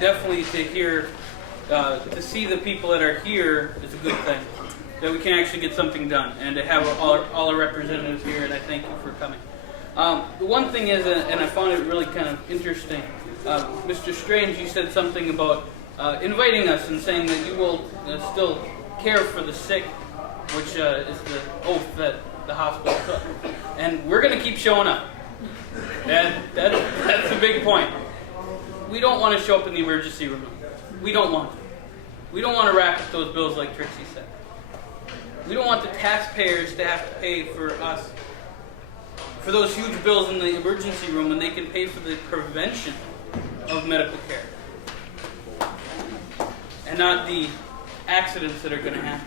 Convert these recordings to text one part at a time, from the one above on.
definitely to hear, to see the people that are here is a good thing. That we can actually get something done, and to have all our representatives here, and I thank you for coming. The one thing is, and I found it really kind of interesting, Mr. Strange, you said something about inviting us and saying that you will still care for the sick, which is the oath that the hospital took. And we're going to keep showing up. That's a big point. We don't want to show up in the emergency room. We don't want to. We don't want to rack up those bills like Trixie said. We don't want the taxpayers to have to pay for us, for those huge bills in the emergency room when they can pay for the prevention of medical care. And not the accidents that are going to happen.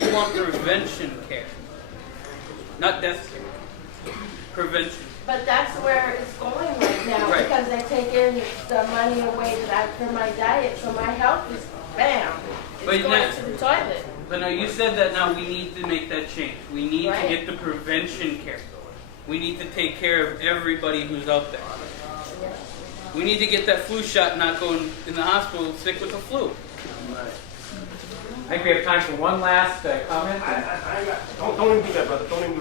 We want prevention care, not death care. Prevention. But that's where it's going right now, right. Because they're taking the money away that I for my diet, so my health is bam. It's going to the toilet. But now you said that now we need to make that change. We need right. to get the prevention care. We need to take care of everybody who's out there. We need to get that flu shot and not go in the hospital sick with the flu. I think we have time for one last comment. Don't even do that, brother. Don't even do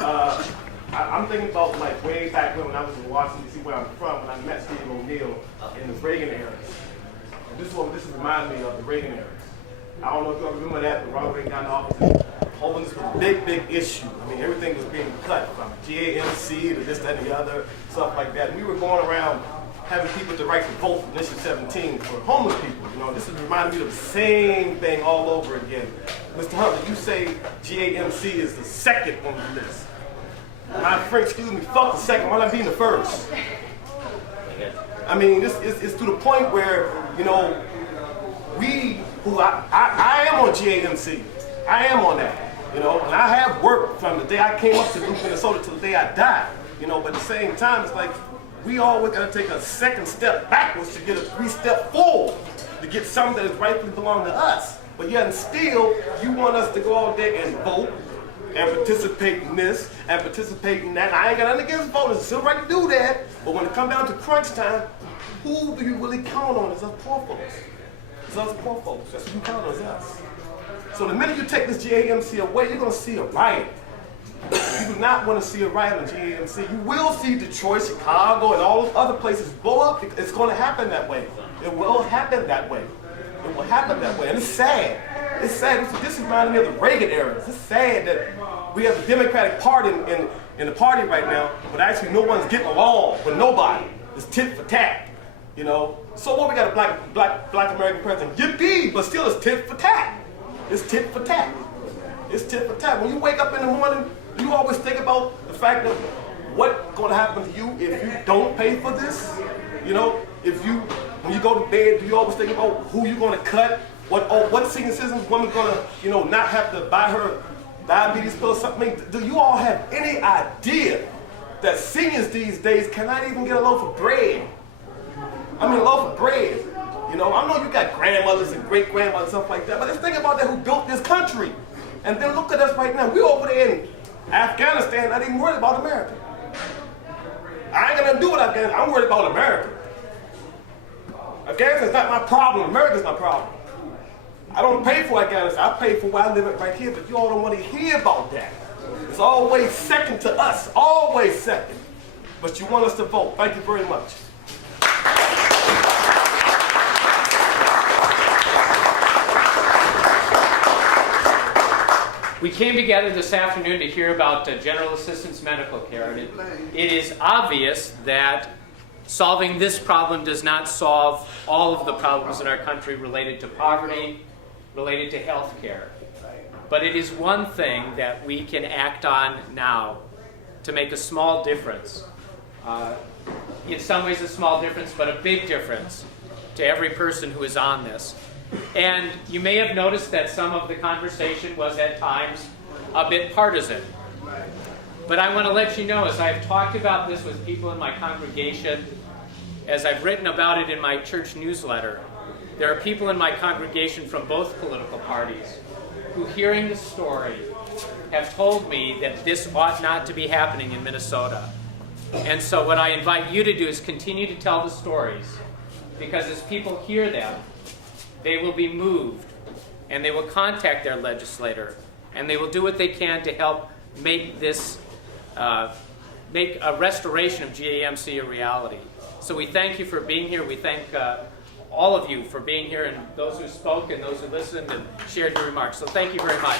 that. I'm thinking about like way back when I was in Washington, D.C., where I'm from, when I met Steve O'Neill in the Reagan era. And this reminds me of the Reagan era. I don't know if you all remember that, but Ronald Reagan got in office. Homelessness was a big, big issue. I mean, everything was being cut from GAMC to this, that, and the other, stuff like that. And we were going around having people with the right to vote for Initiative 17 for homeless people. You know, this is reminding me of the same thing all over again. Mr. Huntley, you say GAMC is the second on the list. My friend, excuse me, fuck the second, why not being the first? I mean, it's to the point where, you know, I am on GAMC. I am on that, you know, and I have worked from the day I came up to Minnesota to the day I died, you know, but at the same time, it's like, we always got to take a second step backwards to get a 3-step forward, to get something that is rightfully belong to us. But yet and still, you want us to go out there and vote, and participate in this, and participate in that. And I ain't got nothing against voters, it's still right to do that. But when it comes down to crunch time, who do you really count on? It's us poor folks. It's us poor folks. That's who you count on, is us. So the minute you take this GAMC away, you're going to see a riot. You do not want to see a riot on GAMC. You will see Detroit, Chicago, and all those other places blow up. It's going to happen that way. It will happen that way. It will happen that way. And it's sad. It's sad. This reminds me of the Reagan era. It's sad that we have the Democratic Party in the party right now, but actually no one's getting along with nobody. It's tit for tat, you know. So what, we got a black American president? Yippee! But still it's tit for tat. It's tit for tat. It's tit for tat. When you wake up in the morning, you always think about the fact of what's going to happen to you if you don't pay for this. You know, when you go to bed, do you always think about who you're going to cut? What senior citizens woman going to, you know, not have to buy her diabetes pill or something? I mean, do you all have any idea that seniors these days cannot even get a loaf of bread? I mean, a loaf of bread. You know, I know you got grandmothers and great-grandmothers and stuff like that, but let's think about that, who built this country. And then look at us right now. We're over there in Afghanistan, not even worried about America. I ain't gonna do with Afghanistan. I'm worried about America. Afghanistan's not my problem. America's my problem. I don't pay for Afghanistan. I pay for where I live at right here, but you all don't want to hear about that. It's always second to us. Always second. But you want us to vote. Thank you very much. We came together this afternoon to hear about general assistance medical care. And it is obvious that solving this problem does not solve all of the problems in our country related to poverty, related to health care. But it is one thing that we can act on now to make a small difference. In some ways a small difference, but a big difference to every person who is on this. And you may have noticed that some of the conversation was at times a bit partisan. But I want to let you know, as I've talked about this with people in my congregation, as I've written about it in my church newsletter, there are people in my congregation from both political parties who, hearing the story, have told me that this ought not to be happening in Minnesota. And so what I invite you to do is continue to tell the stories, because as people hear them, they will be moved, and they will contact their legislator, and they will do what they can to help make this, make a restoration of GAMC a reality. So we thank you for being here. We thank all of you for being here, and those who spoke and those who listened and shared your remarks. So thank you very much.